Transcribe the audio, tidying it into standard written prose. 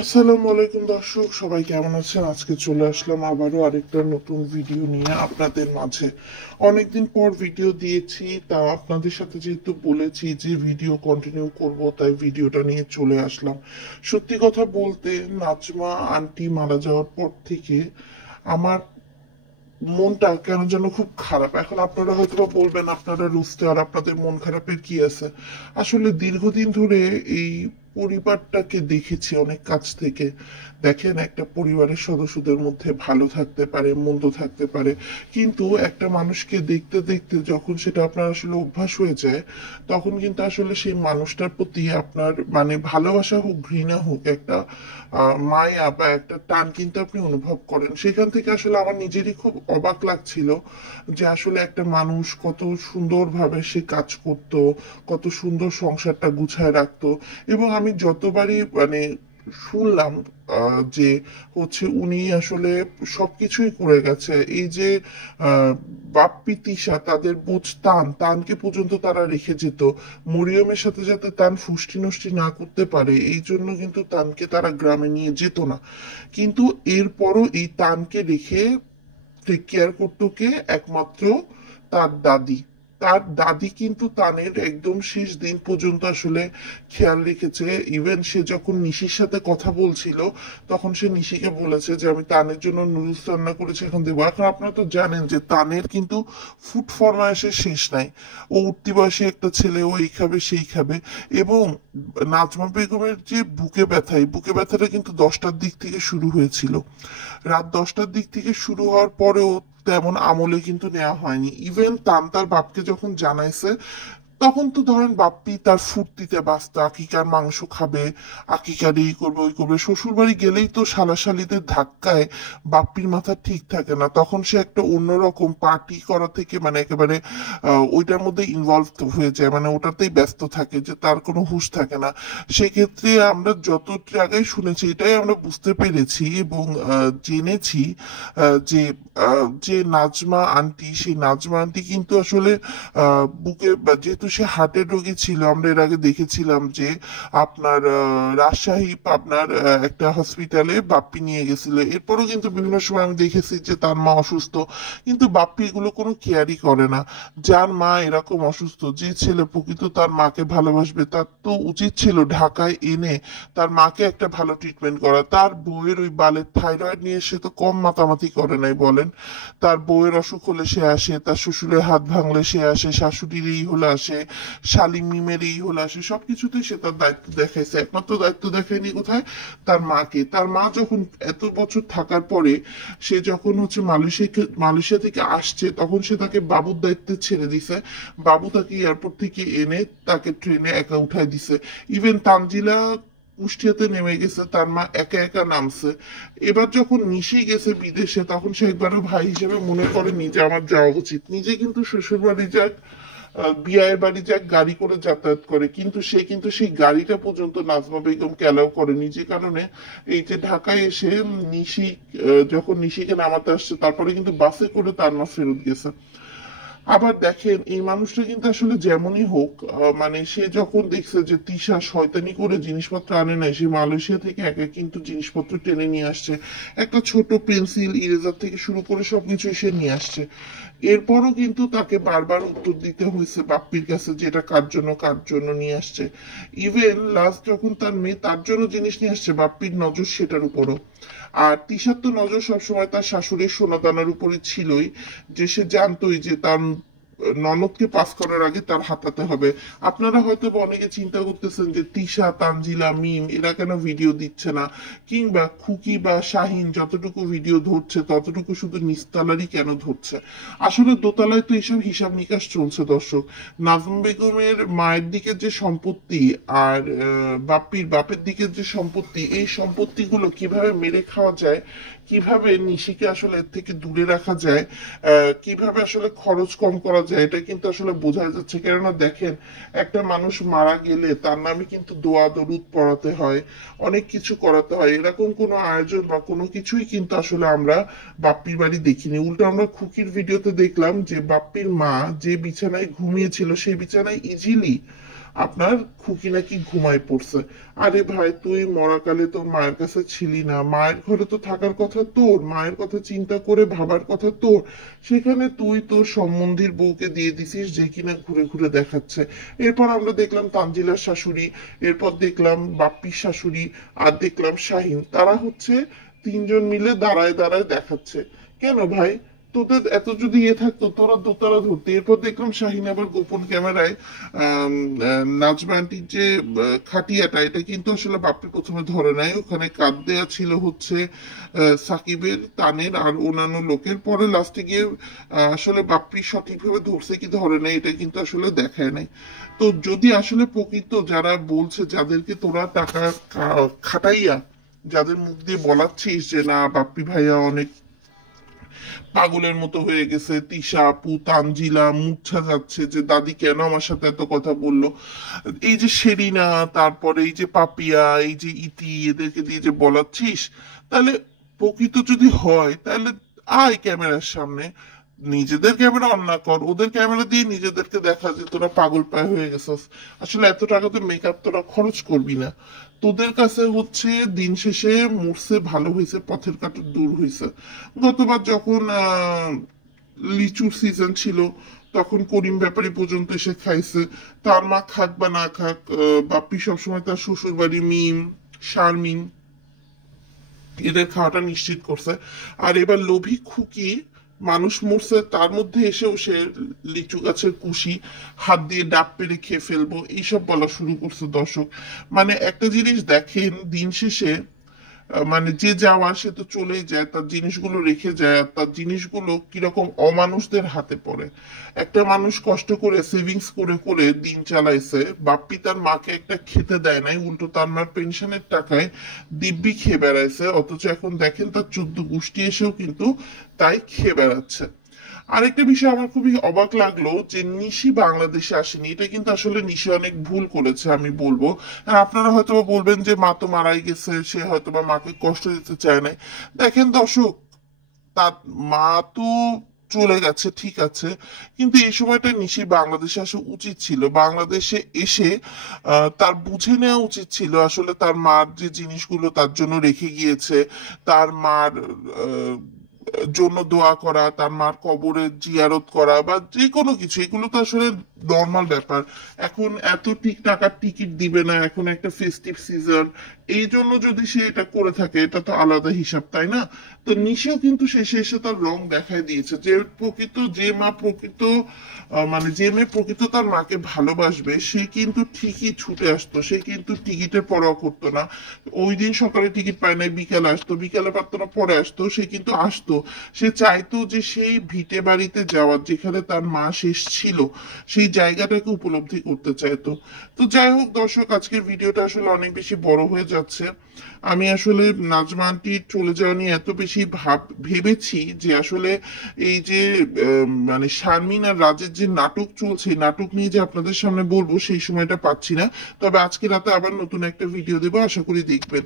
আসসালামু আলাইকুম দর্শক, সবাই কেমন আছেন? আজকে চলে আসলাম আবারও আরেকটা নতুন ভিডিও নিয়ে আপনাদের মাঝে। অনেকদিন পর ভিডিও দিয়েছি, তা আপনাদের সাথে যেহেতু বলেছি যে ভিডিও কন্টিনিউ করব, তাই ভিডিওটা নিয়ে চলে আসলাম। সত্যি কথা বলতে, নাজমা আন্টি মারা যাওয়ার পর থেকে আমার মনটা কেন যেন খুব খারাপ। এখন আপনারা হয়তো বা বলবেন আপনারা রুস্তে, আর আপনাদের মন খারাপের কি আছে? আসলে দীর্ঘদিন ধরে এই পরিবারটাকে দেখেছি অনেক কাছ থেকে। দেখেন, একটা পরিবারের সদস্যদের মধ্যে ভালো থাকতে পারে, মন্দ থাকতে পারে, কিন্তু একটা মানুষকে দেখতে দেখতে যখন সেটা আপনার আসলে অভ্যাস হয়ে যায়, তখন কিন্তু আসলে সেই মানুষটার প্রতি আপনার মানে ভালোবাসা হোক, ঘৃণা হোক, একটা মায়া বা একটা টান কিন্তু আপনি অনুভব করেন। সেখান থেকে আসলে আমার নিজেরই খুব অবাক লাগছিল যে আসলে একটা মানুষ কত সুন্দরভাবে সে কাজ করত, কত সুন্দর সংসারটা গুছায় রাখতো। এবং আমি যতবারই মানে শুনলাম যে হচ্ছে উনি আসলে সবকিছুই করে গেছে, এই যে আহ, বাপ্পি তিশা তাদের বুঝ তানকে পর্যন্ত তারা রেখে যেত, মরিয়মের সাথে যাতে তান ফুষ্টি নষ্টি না করতে পারে এই জন্য কিন্তু তানকে তারা গ্রামে নিয়ে যেত না। কিন্তু এরপরও এই তানকে রেখে টেক কেয়ার করতো কে? একমাত্র তার দাদি। তার দাদি কিন্তু তানের একদম শেষ দিন পর্যন্ত আসলে খেয়াল রেখেছে। ইভেন সে যখন নিশির সাথে কথা বলছিল, তখন সে নিশিকে বলেছে যে আমি তানের জন্য নুডলস রান্না করেছি, এখন দেবো। এখন আপনারা তো জানেন যে তানের কিন্তু ফুড ফরমায়েশের শেষ নাই। ও উঠতি বয়সী একটা ছেলে, ও এই খাবে সেই খাবে। এবং নাজমা বেগমের যে বুকে ব্যথা, এই বুকে ব্যথাটা কিন্তু 10টার দিক থেকে শুরু হয়েছিল। রাত 10টার দিক থেকে শুরু হওয়ার পরেও তেমন আমলে কিন্তু নেওয়া হয়নি। ইভেন তার বাপকে যখন জানাইছে, তখন তো ধরেন বাপ্পি তার ফুর্তিতে ব্যস্ত, আকিকার মাংস খাবে, আকিকার এই করবে ওই করবে। শ্বশুর বাড়ি গেলেই তো শালাশালিদের ধাক্কায় বাপ্পির মাথা ঠিক থাকে না, তখন সে একটা অন্যরকম পার্টি করা থেকে মানে একেবারে ওইটার মধ্যে ইনভলভ হয়ে যায়, মানে ওটাতেই ব্যস্ত থাকে, যে তার কোনো হুঁশ থাকে না। সেক্ষেত্রে আমরা যত জায়গায় শুনেছি, এটাই আমরা বুঝতে পেরেছি এবং জেনেছি যে নাজমা আন্টি, সেই নাজমা আন্টি কিন্তু আসলে বুকে যেহেতু সে হার্টের রোগী ছিল, আমরা এর আগে দেখেছিলাম যে আপনার রাজশাহী আপনার একটা হসপিটালে বাপ্পি নিয়ে গেছিল। এরপরও কিন্তু বিভিন্ন সময় আমি দেখেছি যে তার মা অসুস্থ, কিন্তু বাপ্পি এগুলো কোনো কেয়ারই করে না। যার মা এরকম অসুস্থ, যে ছেলে প্রকৃত তার মাকে ভালোবাসবে, তার তো উচিত ছিল ঢাকায় এনে তার মাকে একটা ভালো ট্রিটমেন্ট করা। তার বউয়ের ওই বালের থাইরয়েড নিয়ে সে তো কম মাতামাতি করে নাই বলেন। তার বউয়ের অসুখ হলে সে আসে, তার শ্বশুরের হাত ভাঙলে সে আসে, শাশুড়ির এই হলে আসে, শালিম মিমের এই হলে আসে, সবকিছুতেই সে তার দায়িত্ব দেখাইছে। একমাত্র দায়িত্ব দেখায়নি কোথায়? তার মাকে। তার মা যখন এত বছর থাকার পরে সে যখন হচ্ছে মালয়েশিয়া থেকে আসছে, তখন সে তাকে বাবুর দায়িত্বে ছেড়ে দিছে। বাবু তাকে এয়ারপোর্ট থেকে এনে তাকে ট্রেনে একা উঠাই দিছে। ইভেন তানজিলা কুষ্টিয়াতে নেমে গেছে, তার মা একা একা নামছে। এবার যখন নিশি গেছে বিদেশে, তখন সে একবারও ভাই হিসেবে মনে করেনি যে আমার যাওয়া উচিত। নিজে কিন্তু শ্বশুর বাড়ি যাক, বিয়ের বাড়ি যাক, গাড়ি করে যাতায়াত করে, কিন্তু সে কিন্তু সেই গাড়িটা পর্যন্ত নাজমা বেগমকে অ্যালাউ করেনি। যে কারণে এই যে ঢাকায় এসে নিশি যখন নিশিকে নামাতে আসছে, তারপরে কিন্তু বাসে করে তার মা ফেরত গেছে। আবার দেখেন, এই মানুষটা কিন্তু আসলে যেমনই হোক, মানে সে যখন দেখছে যে তিশা শয়তানি করে জিনিসপত্র আনে নাই, সে মালয়েশিয়া থেকে একা কিন্তু জিনিসপত্র টেনে নিয়ে আসছে। একটা ছোট পেন্সিল, ইরেজার থেকে শুরু করে সবকিছু সে নিয়ে আসছে। এরপরও কিন্তু তাকে বারবার উত্তর দিতে হয়েছে বাপ্পির কাছে যে এটা কার জন্য নিয়ে আসছে। ইভেন লাস্ট যখন তার মেয়ে তার জন্য জিনিস নিয়ে আসছে, বাপ্পির নজর সেটার উপরও। আর তিশার তো নজর সবসময় তার শাশুড়ির সোনাদানার উপরে ছিলই, যে সে জানতোই যে তার ননদকে পাস করার আগে তার হাতাতে হবে। আপনারা হয়তো বা অনেকে চিন্তা করতেছেন যে তিশা, তানজিলা, মিম এরা কেন ভিডিও দিচ্ছে না, কিংবা খুকি বা শাহিন যতটুকু ভিডিও ধরছে ততটুকু শুধু নিস্তালারই কেন ধরছে। আসলে দোতলায় তো এসব হিসাব নিকাশ চলছে দর্শক। নাজম বেগমের মায়ের দিকের যে সম্পত্তি, আর বাপ্পির বাপের দিকের যে সম্পত্তি, এই সম্পত্তিগুলো কিভাবে মেরে খাওয়া যায়, কিভাবে নিশিকে আসলে এর থেকে দূরে রাখা যায়, কিভাবে আসলে খরচ কম করা যায়, এটা কিন্তু আসলে বোঝা যাচ্ছে। কেননা দেখেন, একটা মানুষ মারা গেলে তার নামে কিন্তু দোয়া দরুদ পড়াতে হয়, অনেক কিছু করাতে হয়। এরকম কোনো আয়োজন বা কোনো কিছুই কিন্তু আসলে আমরা বাপ্পির বাড়ি দেখিনি। উল্টো আমরা খুকির ভিডিওতে দেখলাম যে বাপ্পির মা যে বিছানায় ঘুমিয়েছিল, সেই বিছানায় ইজিলি আপনার খুকি নাকি ঘুমায় পড়ছে। আরে ভাই, তুই মরাকালে তোর মায়ের কাছে ছিলি না? মায়ের ঘরে তো থাকার কথা তোর, মায়ের কথা চিন্তা করে ভাবার কথা তোর। সেখানে তুই তোর সম্বন্ধীর বউকে দিয়ে দিছিস, যে কিনা ঘুরে ঘুরে দেখাচ্ছে। এরপর আমরা দেখলাম তানজিলার শাশুড়ি, এরপর দেখলাম বাপ্পির শাশুড়ি, আর দেখলাম শাহিন। তারা হচ্ছে তিনজন মিলে দাঁড়ায় দাঁড়ায় দেখাচ্ছে। কেন ভাই? তোদের এত যদি ইয়ে থাকতো, তোরা দোতারা ধরতে। এরপর দেখলাম শাহিন আবার গোপন ক্যামেরায় নাজমা আন্টির যে খাটিয়াটা, এটা কিন্তু আসলে বাপ্পি প্রথমে ধরে নাই। ওখানে কাঁদ দেয়া ছিল হচ্ছে সাকিবের, তানের আর অন্যান্য লোকের। পরে লাস্টে গিয়ে আসলে বাপ্পি সঠিকভাবে ধরছে কি ধরে নাই, এটা কিন্তু আসলে দেখায় নাই। তো যদি আসলে প্রকৃত যারা বলছে, যাদেরকে তোরা টাকা খাটাইয়া যাদের মুখ দিয়ে বলাচ্ছিস যে না বাপ্পি ভাইয়া অনেক পাগলের মতো হয়ে গেছে, তিশা আপু তানজিলা মুচ্ছা যাচ্ছে যে দাদি কেন আমার সাথে এত কথা বললো, এই যে শেরিনা, তারপরে এই যে পাপিয়া, এই যে ইতি, এদেরকে দিয়ে যে বলাচ্ছিস, তাহলে প্রকৃত যদি হয় তাহলে আয় ক্যামেরার সামনে, নিজেদের ক্যামেরা অন না কর, ওদের ক্যামেরা দিয়ে নিজেদেরকে দেখা যে তোরা পাগল পায় হয়ে গেছস। আসলে এত টাকা তো মেকআপ তোরা খরচ করবি না। তোদের কাছে হচ্ছে দিন শেষে মরছে ভালো হয়েছে, পথের কাটা দূর হয়েছে। গতবার যখন লিচুর সিজন ছিল, তখন করিম ব্যাপারী পর্যন্ত এসে খাইছে। তার মা খাক বা না খাক, বাপ্পি সবসময় তার শ্বশুর বাড়ি মিম, শারমিন, এদের খাওয়াটা নিশ্চিত করছে। আর এবার লোভী খুকি মানুষ মরছে, তার মধ্যে এসেও সে লিচু গাছের কুশি হাত দিয়ে ডাব পেরে খেয়ে ফেলবো এইসব বলা শুরু করছে। দর্শক, মানে একটা জিনিস দেখেন, দিন শেষে মানে যে যাওয়ার সে তো চলেই যায়, তার জিনিসগুলো রেখে যায়, আর তার জিনিসগুলো কিরকম অমানুষদের হাতে পড়ে। একটা মানুষ কষ্ট করে সেভিংস করে করে দিন চালাইছে, বাপ্পি তার মাকে একটা খেতে দেয় নাই, উল্টো তার মার পেনশনের টাকায় দিব্যি খেয়ে বেড়াইছে। অথচ এখন দেখেন তার 14 গোষ্ঠী এসেও কিন্তু তাই খেয়ে বেড়াচ্ছে। আরেকটা বিষয় আমার খুবই অবাক লাগলো যে নিশি বাংলাদেশে আসেনি। এটা কিন্তু আসলে নিশি অনেক ভুল করেছে আমি বলবো। আর আপনারা হয়তো বলবেন যে মা তো মারাই গেছে, সে হয়তো বা মাকে কষ্ট দিতে চায় নাই। দেখেন দর্শক, তার মা তো চলে গেছে ঠিক আছে, কিন্তু এই সময়টা নিশি বাংলাদেশে আসা উচিত ছিল। বাংলাদেশে এসে তার বুঝে নেওয়া উচিত ছিল আসলে তার মার যে জিনিসগুলো তার জন্য রেখে গিয়েছে, তার মার জন্য দোয়া করা, তার মার কবরে জিয়ারত করা বা যে কোনো কিছু, এগুলো তো আসলে নর্মাল ব্যাপার। এখন এত টাকার টিকিট দিবে না, এখন একটা ফেস্টিভ সিজন, এই জন্য যদি সে এটা করে থাকে, এটা তো আলাদা হিসাব, তাই না? তো নিশেও কিন্তু শেষে এসে তার রং দেখায় দিয়েছে যে প্রকৃত যে মা প্রকৃত মানে যে মেয়ে প্রকৃত তার মাকে ভালোবাসবে, সে কিন্তু ঠিকই ছুটে আসতো, সে কিন্তু টিকিটের পরোয়া করতো না। ওই দিন সকালে টিকিট পায় নাই, বিকালে আসতো, বিকালে পারতো না পরে আসতো, সে কিন্তু আসতো। সে চাইতো যে সেই ভিটে বাড়িতে যাওয়ার, যেখানে তার মা শেষ ছিল, সেই জায়গাটাকে উপলব্ধি করতে চাইতো। তো যাই হোক দর্শক, আজকের ভিডিওটা আসলে অনেক বেশি বড় হয়ে যাচ্ছে। আমি আসলে নাজমা আন্টির চলে যাওয়া নিয়ে এত বেশি ভেবেছি যে আসলে এই যে মানে শারমিন আর রাজের যে নাটক চলছে, নাটক নিয়ে যে আপনাদের সামনে বলবো সেই সময়টা পাচ্ছি না। তবে আজকে রাতে আবার নতুন একটা ভিডিও দেবো, আশা করি দেখবেন।